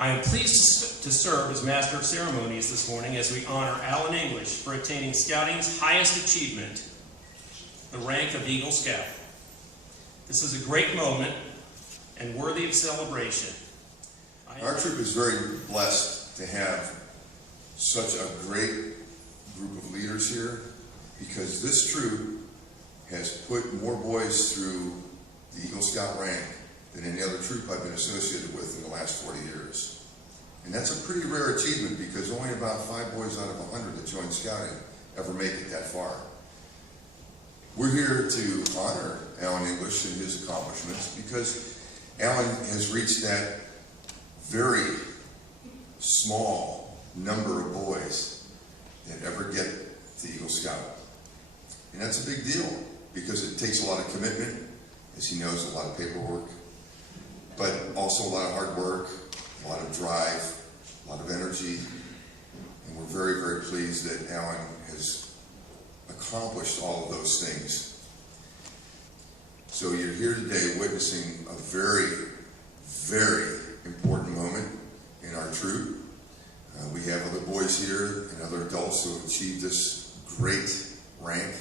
I am pleased to serve as Master of Ceremonies this morning as we honor Alan English for attaining Scouting's highest achievement, the rank of Eagle Scout. This is a great moment and worthy of celebration. Our troop is very blessed to have such a great group of leaders here, because this troop has put more boys through the Eagle Scout rank than any other troop I've been associated with in the last 40 years. And that's a pretty rare achievement, because only about 5 boys out of 100 that join Scouting ever make it that far. We're here to honor Alan English and his accomplishments, because Alan has reached that very small number of boys that ever get to Eagle Scout. And that's a big deal, because it takes a lot of commitment, as he knows, a lot of paperwork, but also a lot of hard work, a lot of drive, a lot of energy. And we're very, very pleased that Alan has accomplished all of those things. So you're here today witnessing a very, very important moment in our troop. We have other boys here and other adults who have achieved this great rank.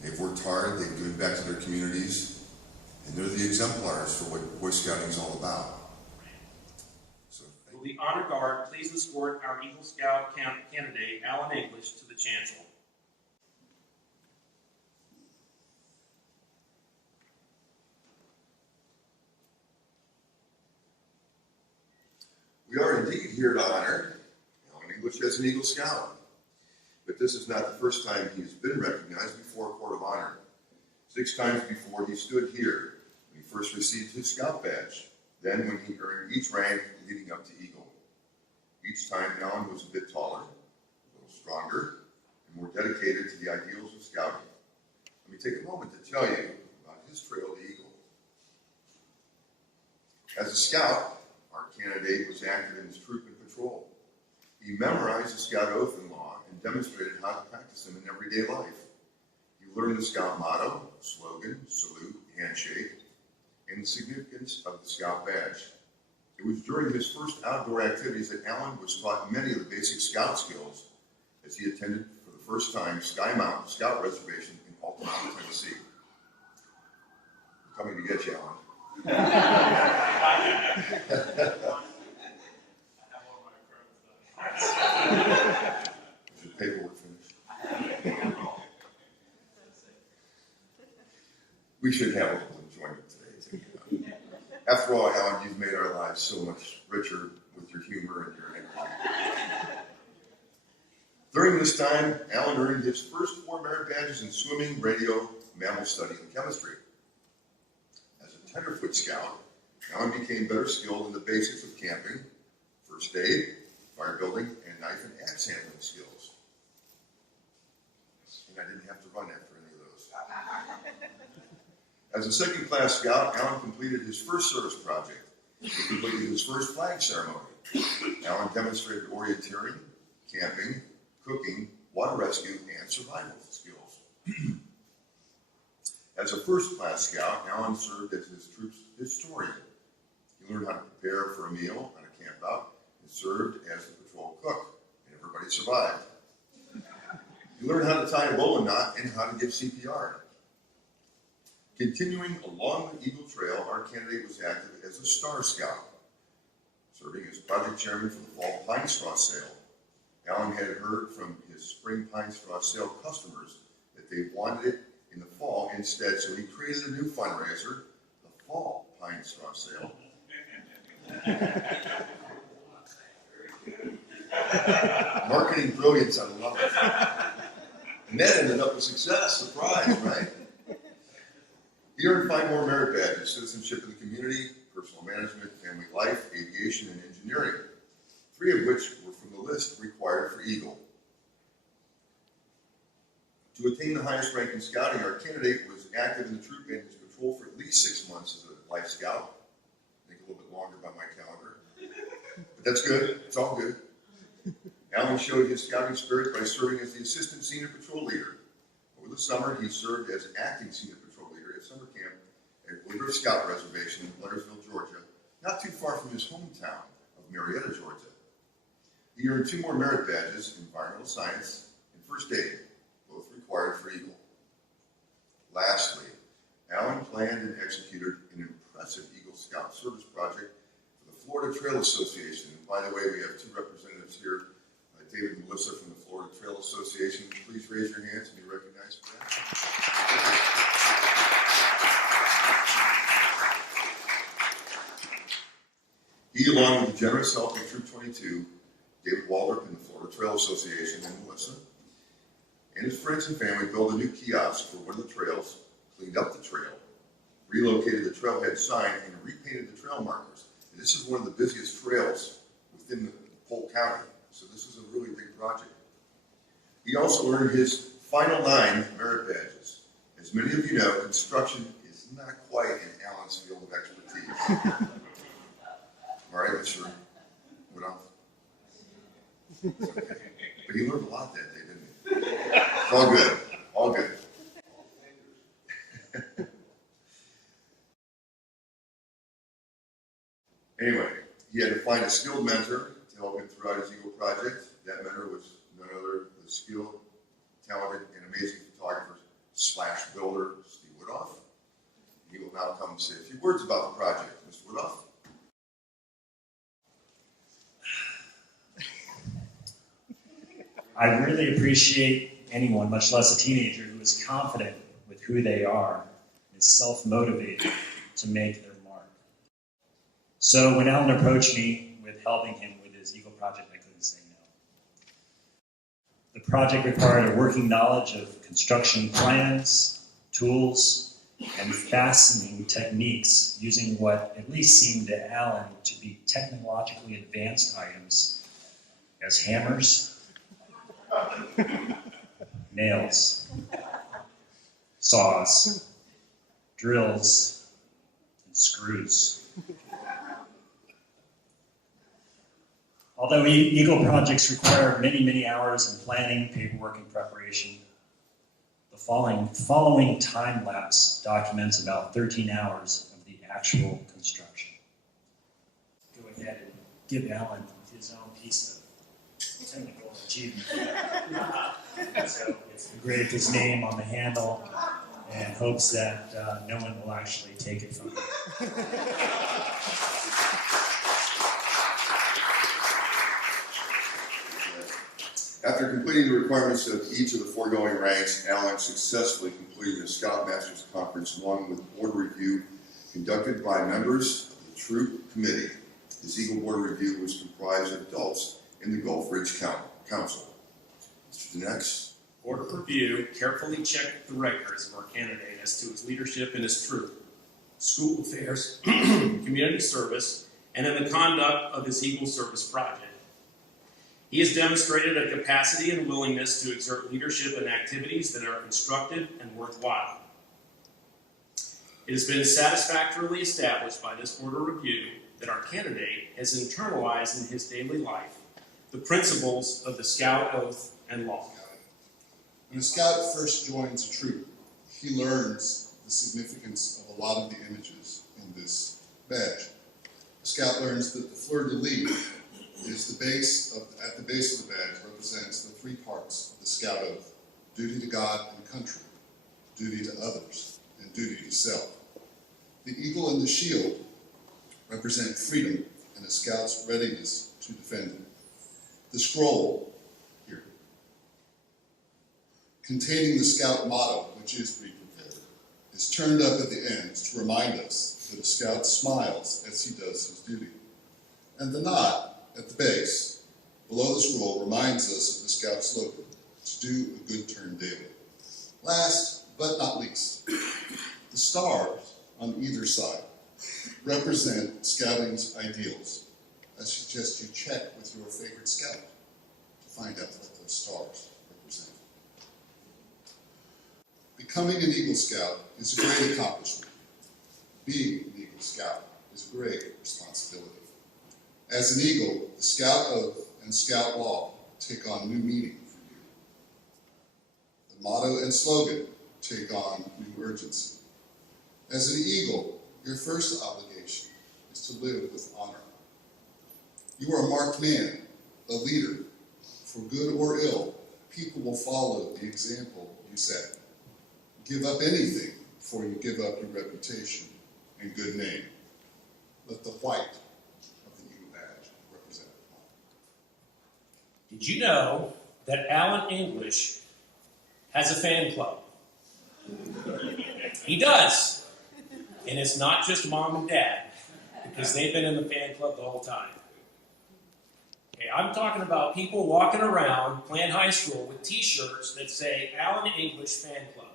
They've worked hard, they've given back to their communities, and they're the exemplars for what Boy Scouting is all about. So, Will the Honor Guard please escort our Eagle Scout candidate, Alan English, to the chancel? we are indeed here to honor Alan English as an Eagle Scout. But this is not the first time he's been recognized before a court of honor. 6 times before he stood here when he first received his Scout badge, then when he earned each rank leading up to Eagle. Each time Alan was a bit taller, a little stronger, and more dedicated to the ideals of Scouting. Let me take a moment to tell you about his trail to Eagle. As a Scout, our candidate was active in his troop and patrol. He memorized the Scout oath and law and demonstrated how to practice them in everyday life. He learned the Scout motto, slogan, salute, handshake, and the significance of the Scout badge. It was during his first outdoor activities that Alan was taught many of the basic Scout skills as he attended for the first time Sky Mountain Scout Reservation in Altamont, Tennessee. I'm coming to get you, Alan. Is your paperwork finished? We should have a little enjoyment today, too. After all, Alan, you've made our lives so much richer with your humor and your energy. During this time, Alan earned his first 4 merit badges in swimming, radio, mammal study, and chemistry. As a tenderfoot scout, Alan became better skilled in the basics of camping, first aid, fire building, and knife and axe handling skills. And I didn't have to run after any of those. As a second-class scout, Alan completed his first service project. He completed his first flag ceremony. Alan demonstrated orienteering, camping, cooking, water rescue, and survival skills. As a first-class scout, Alan served as his troop's historian. He learned how to prepare for a meal on a camp out and served as the patrol cook, and everybody survived. He learned how to tie a bowline knot and how to give CPR. Continuing along the Eagle Trail, our candidate was active as a Star Scout, serving as project chairman for the Fall Pine Straw Sale. Alan had heard from his spring pine straw sale customers that they wanted it in the fall instead, so he created a new fundraiser, the Fall Pine Straw Sale. Marketing brilliance, I love it. And that ended up a success, surprise, right? He earned 5 more merit badges: citizenship in the community, personal management, family life, aviation, and engineering, 3 of which were from the list required for Eagle. To attain the highest rank in Scouting, our candidate was active in the troop and his patrol for at least 6 months as a Life Scout. I think a little bit longer by my calendar. But that's good. It's all good. Alan showed his Scouting spirit by serving as the Assistant Senior Patrol Leader. Over the summer, he served as Acting Senior Patrol Leader at summer camp at Woodruff Scout Reservation in Blairsville, Georgia, not too far from his hometown of Marietta, Georgia. He earned 2 more merit badges in environmental science and first aid, both required for Eagle. Lastly, Alan planned and executed an impressive Eagle Scout service project for the Florida Trail Association. And by the way, we have 2 representatives here, David and Melissa from the Florida Trail Association. Please raise your hands and be recognized for that. He, along with the generous help of Troop 22, David Waldrop and the Florida Trail Association, and Melissa, and his friends and family built a new kiosk for one of the trails, cleaned up the trail, relocated the trailhead sign, and repainted the trail markers. And this is one of the busiest trails within the Polk County, so this is a really big project. He also earned his final 9 merit badges. As many of you know, construction is not quite in Alan's field of expertise. All right, Mr. Woodhoff? Okay. But he learned a lot that day, didn't he? It's all good. All good. Anyway, he had to find a skilled mentor to help him throughout his Eagle project. That mentor was none other than the skilled, talented, and amazing photographer / builder, Steve Woodhoff. He will now come and say a few words about the project. Mr. Woodhoff? I really appreciate anyone, much less a teenager, who is confident with who they are and is self-motivated to make their mark. So when Alan approached me with helping him with his Eagle project, I couldn't say no. The project required a working knowledge of construction plans, tools, and fastening techniques using what at least seemed to Alan to be technologically advanced items as hammers, nails, saws, drills, and screws. Although Eagle projects require many, many hours in planning, paperwork, and preparation, the following time lapse documents about 13 hours of the actual construction. Go ahead and give Alan his own piece of technical achievement. So it's engraved his name on the handle and hopes that no one will actually take it from him. After completing the requirements of each of the foregoing ranks, Alan successfully completed the Scoutmasters Conference 1 with board review conducted by members of the Troop Committee. His Eagle Board review was comprised of adults in the Gulf Ridge Council. Mr. Dinex. Board of Review carefully checked the records of our candidate as to his leadership in his troop, school affairs, community service, and in the conduct of his Eagle Service project. He has demonstrated a capacity and willingness to exert leadership in activities that are constructive and worthwhile. It has been satisfactorily established by this Board of Review that our candidate has internalized in his daily life the principles of the Scout Oath and law. When a scout first joins a troop, he learns the significance of a lot of the images in this badge. The scout learns that the fleur-de-lis is at the base of the badge represents the 3 parts of the Scout Oath: duty to God and country, duty to others, and duty to self. The eagle and the shield represent freedom and a scout's readiness to defend it. The scroll here, containing the scout motto, which is "Be Prepared," is turned up at the end to remind us that a scout smiles as he does his duty. And the knot at the base, below the scroll, reminds us of the scout slogan, to do a good turn daily. Last but not least, the stars on either side represent scouting's ideals. I suggest you check with your favorite scout to find out what those stars represent. Becoming an Eagle Scout is a great accomplishment. Being an Eagle Scout is a great responsibility. As an Eagle, the Scout Oath and Scout Law take on new meaning for you. The motto and slogan take on new urgency. As an Eagle, your first obligation is to live with honor. You are a marked man, a leader. For good or ill, people will follow the example you set. Give up anything before you give up your reputation and good name. Let the white of the eagle badge represent it. Did you know that Alan English has a fan club? He does. And it's not just mom and dad, because they've been in the fan club the whole time. Okay, I'm talking about people walking around Plant High School with t-shirts that say Alan English Fan Club.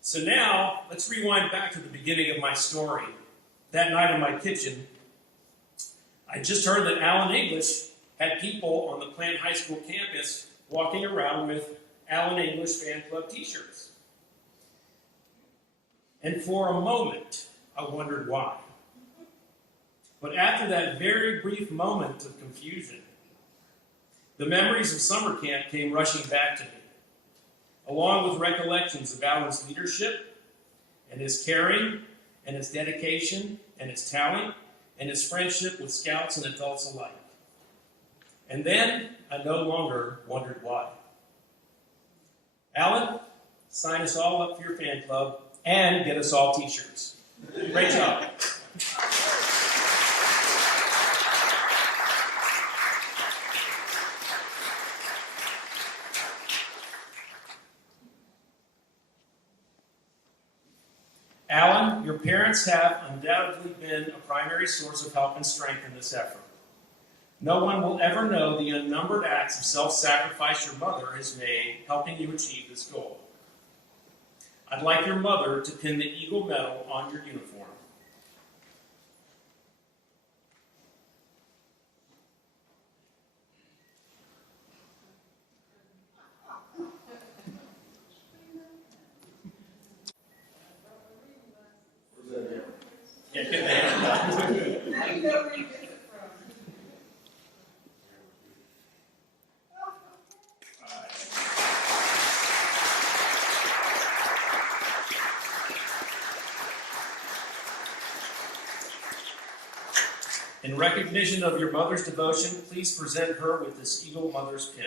So now, let's rewind back to the beginning of my story. That night in my kitchen, I just heard that Alan English had people on the Plant High School campus walking around with Alan English Fan Club t-shirts. And for a moment, I wondered why. But after that very brief moment of confusion, the memories of summer camp came rushing back to me, along with recollections of Alan's leadership and his caring and his dedication and his talent and his friendship with scouts and adults alike. And then I no longer wondered why. Alan, sign us all up for your fan club and get us all t-shirts. Great job. Alan, your parents have undoubtedly been a primary source of help and strength in this effort. No one will ever know the unnumbered acts of self-sacrifice your mother has made helping you achieve this goal. I'd like your mother to pin the Eagle Medal on your uniform. Yeah, good man. Now you know where you get it from. In recognition of your mother's devotion, please present her with this Eagle Mother's pin.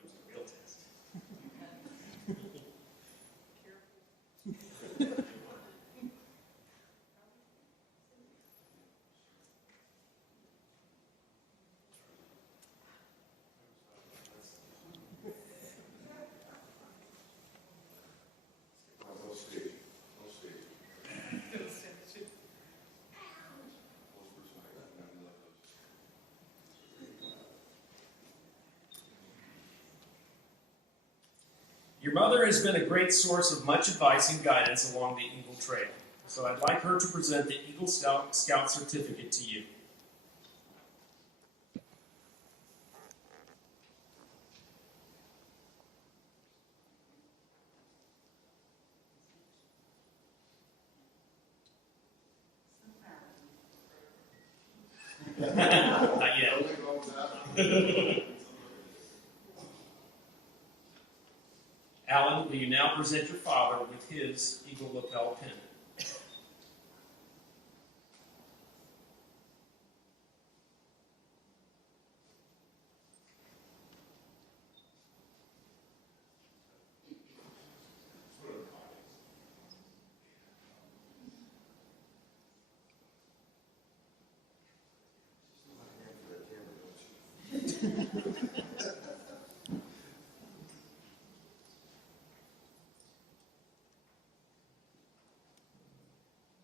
Comes the real test. Your mother has been a great source of much advice and guidance along the Eagle Trail, so I'd like her to present the Eagle Scout certificate to you. Not yet. Alan, will you now present your father with his Eagle lapel pin?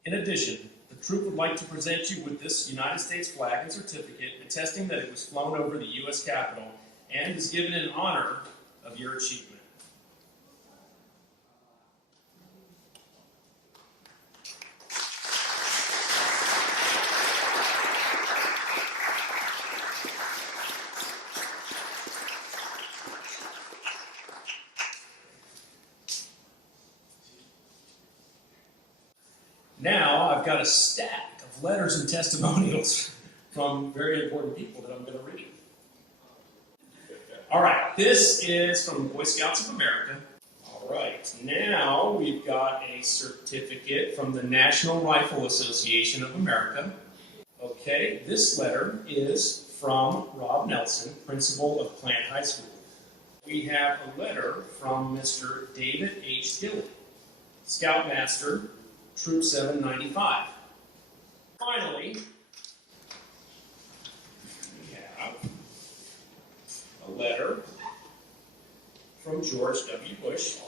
In addition, the troop would like to present you with this United States flag and certificate attesting that it was flown over the U.S. Capitol and is given in honor of your achievement. Now I've got a stack of letters and testimonials from very important people that I'm going to read. All right, this is from the Boy Scouts of America. All right, now we've got a certificate from the National Rifle Association of America. Okay, this letter is from Rob Nelson, principal of Plant High School. We have a letter from Mr. David H. Dillon, Scoutmaster, Troop 795. Finally, we have a letter from George W. Bush.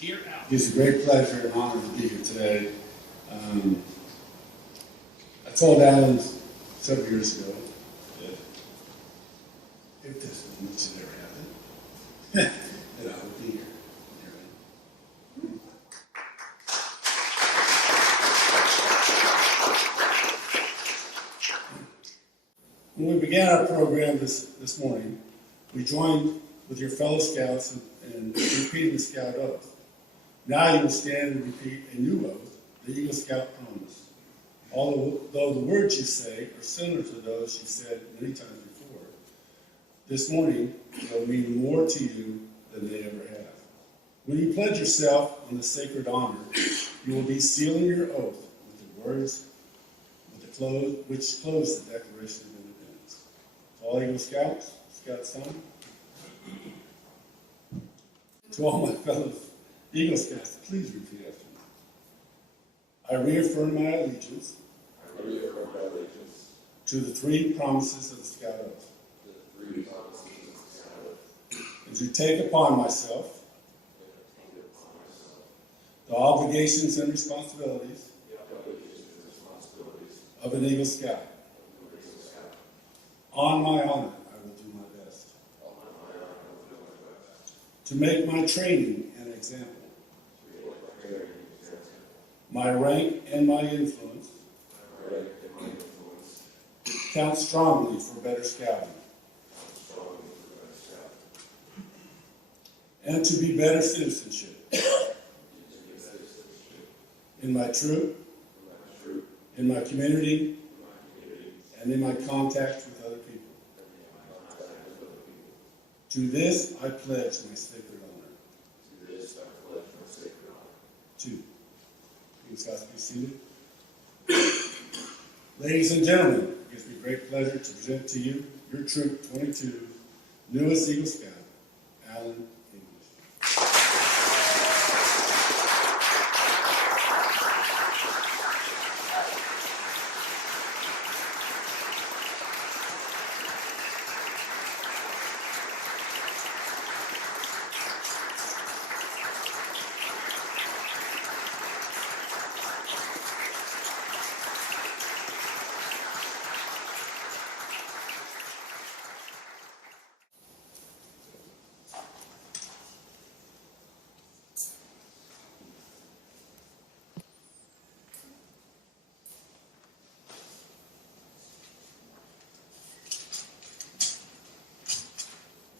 Dear Al. It's a great pleasure and honor to be here today. I told Alan several years ago that if this should ever happen, that I would be here. When we began our program this morning, we joined with your fellow scouts and repeated the scout oath. Now you will stand and repeat a new oath, the Eagle Scout promise. Although the words you say are similar to those you said many times before, this morning they'll mean more to you than they ever have. When you pledge yourself on the sacred honor, you will be sealing your oath with the words which close the Declaration of Independence. To all Eagle Scouts, Scout Son, to all my fellow Eagle Scouts, please repeat after me. I reaffirm my allegiance to the three promises of the Scout Oath, and to take upon myself the obligations and responsibilities of an Eagle Scout. On my honor, I will do my best to make my training an example. My rank and my influence count strongly for better scouting and to be better citizenship in my troop, in my community, and in my contact with other people. To this I pledge my sacred honor. Two. Please, guys, be seated. Ladies and gentlemen, it gives me great pleasure to present to you your Troop 22 newest Eagle Scout, Alan English.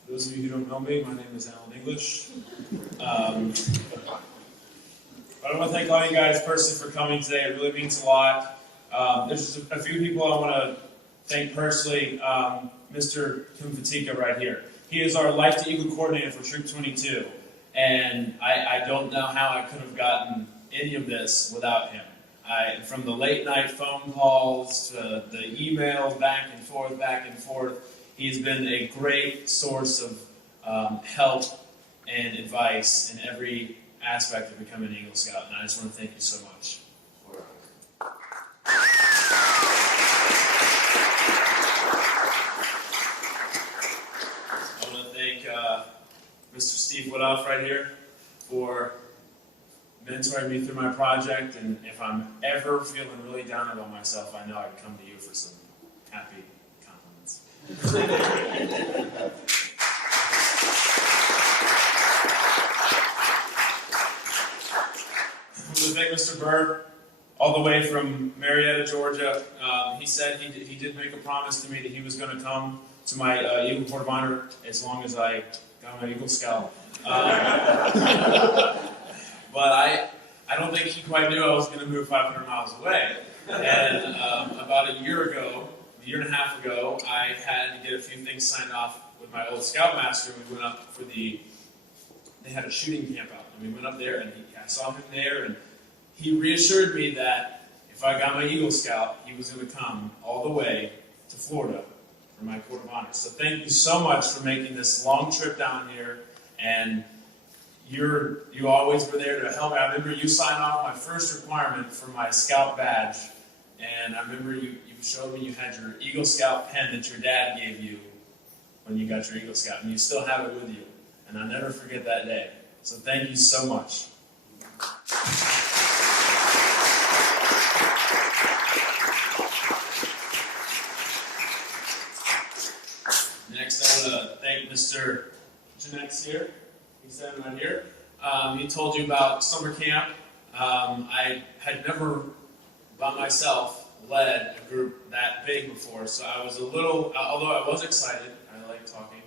For those of you who don't know me, my name is Alan English. I want to thank all you guys personally for coming today. It really means a lot. There's just a few people I want to thank personally. Mr. Kim Fatika right here. He is our Life to Eagle coordinator for Troop 22. And I don't know how I could have gotten any of this without him. From the late night phone calls to the emails back and forth, he's been a great source of help and advice in every aspect of becoming an Eagle Scout, and I just want to thank you so much. I want to thank Mr. Steve Woodoff right here for mentoring me through my project, and if I'm ever feeling really down about myself, I know I can come to you for some happy compliments. I want to thank Mr. Bird, all the way from Marietta, Georgia. He said he did make a promise to me that he was going to come to my Eagle Court of Honor as long as I got my Eagle Scout. But I don't think he quite knew I was going to move 500 miles away. And about a year ago, year and a half ago, I had to get a few things signed off with my old scoutmaster. We went up for they had a shooting camp out, and we went up there, and I saw him there, and he reassured me that if I got my Eagle Scout, he was going to come all the way to Florida for my Court of Honor. So thank you so much for making this long trip down here, and you always were there to help me. I remember you signed off my first requirement for my Scout badge, and I remember you showed me you had your Eagle Scout pen that your dad gave you when you got your Eagle Scout, and you still have it with you. And I'll never forget that day. So thank you so much. Next, I want to thank Mr. Janex here. He's standing right here. He told you about summer camp. I had never, by myself, led a group that big before, so I was a little, although I was excited, I like talking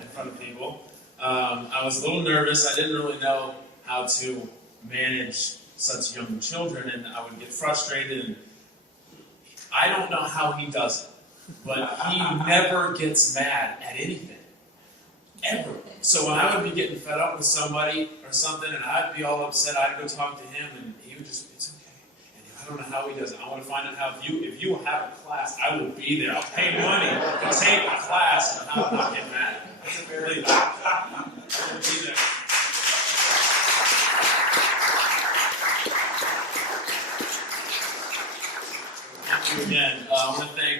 in front of people, I was a little nervous. I didn't really know how to manage such young children, and I would get frustrated, and I don't know how he does it, but he never gets mad at anything. Ever. So when I would be getting fed up with somebody or something, and I'd be all upset, I'd go talk to him, and he would just, it's okay. And I don't know how he does it. I want to find out how, if you have a class, I will be there. I'll pay money to take a class on how to not get mad. That's a fair deal. I will be there. Thank you again. I want to thank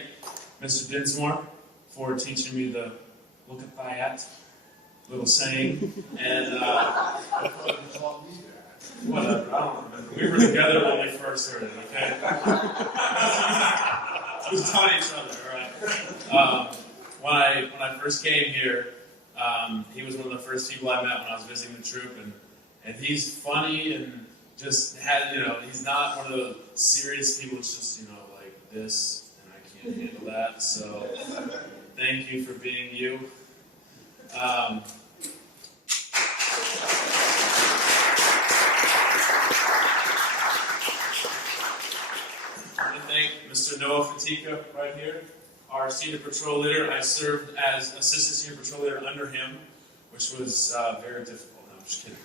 Mr. Dinsmore for teaching me the look at that little saying, and whatever, I don't remember. We were together when we first heard it, okay? We taught each other, all right? When I first came here, he was one of the first people I met when I was visiting the troop, and he's funny and just had, he's not one of the serious people. It's just, like this, and I can't handle that. So thank you for being you. I want to thank Mr. Noah Fatika right here, our senior patrol leader. I served as assistant senior patrol leader under him, which was very difficult. No, I'm just kidding.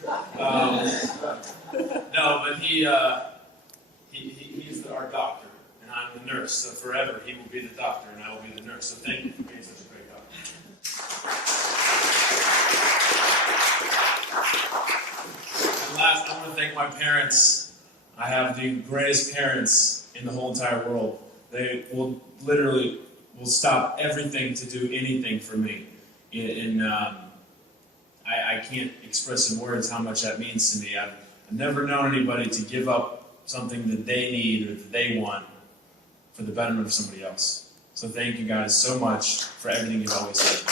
No, but he's our doctor, and I'm the nurse. So forever he will be the doctor, and I will be the nurse. So thank you for being such a great doctor. And last, I want to thank my parents. I have the greatest parents in the whole entire world. They will literally stop everything to do anything for me. I can't express in words how much that means to me. I've never known anybody to give up something that they need or that they want for the betterment of somebody else. So thank you guys so much for everything you've always said.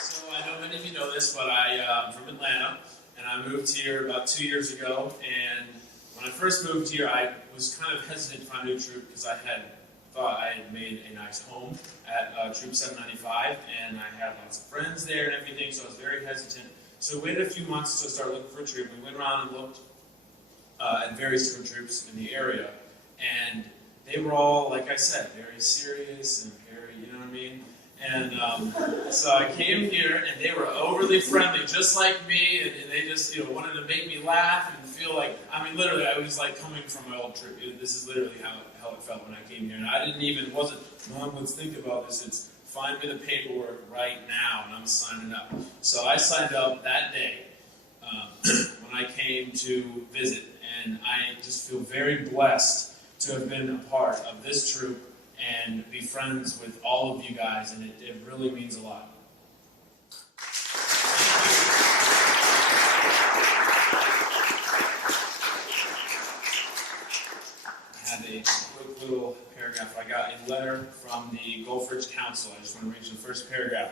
So I know many of you know this, but I'm from Atlanta, and I moved here about 2 years ago. And when I first moved here, I was kind of hesitant to find a new troop because I had thought I had made a nice home at Troop 795, and I had lots of friends there and everything, so I was very hesitant. So we waited a few months to start looking for a troop. We went around and looked at various different troops in the area, and they were all, like I said, very serious and very, you know what I mean? And so I came here, and they were overly friendly, just like me, and they just, wanted to make me laugh and feel like, literally, I was like coming from my old troop. This is literally how it felt when I came here. And I wasn't, Mom, let's think about this. It's find me the paperwork right now, and I'm signing up. So I signed up that day when I came to visit, and I just feel very blessed to have been a part of this troop and be friends with all of you guys, and it really means a lot. I have a quick little paragraph. I got a letter from the Gulf Ridge Council. I just want to read the first paragraph.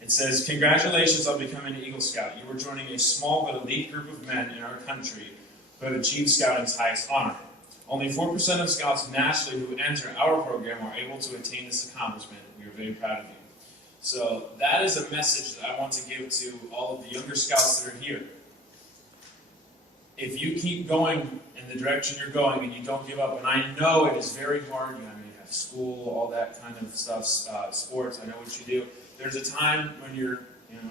It says, "Congratulations on becoming an Eagle Scout. You are joining a small but elite group of men in our country who have achieved Scouting's highest honor. Only 4% of Scouts nationally who enter our program are able to attain this accomplishment. We are very proud of you." So that is a message that I want to give to all of the younger Scouts that are here. if you keep going in the direction you're going and you don't give up, and I know it is very hard, you have school, all that kind of stuff, sports, I know what you do. There's a time when you're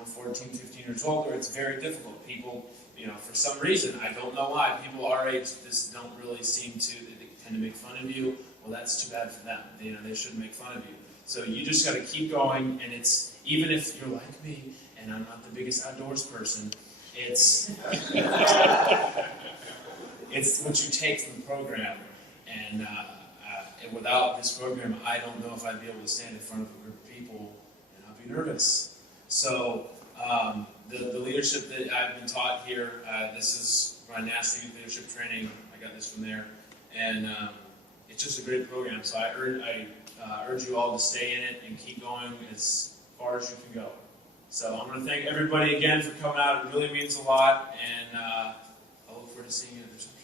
14, 15 years old where it's very difficult. People, for some reason, I don't know why, people our age just don't really seem to, they tend to make fun of you. Well, that's too bad for them. They shouldn't make fun of you. So you just got to keep going, and it's, even if you're like me, and I'm not the biggest outdoors person, it's it's what you take from the program, and without this program, I don't know if I'd be able to stand in front of a group of people and not be nervous. So the leadership that I've been taught here, this is my National Youth Leadership Training. I got this from there, and it's just a great program. So I urge you all to stay in it and keep going as far as you can go. So I'm going to thank everybody again for coming out. It really means a lot, and I look forward to seeing you at the reception.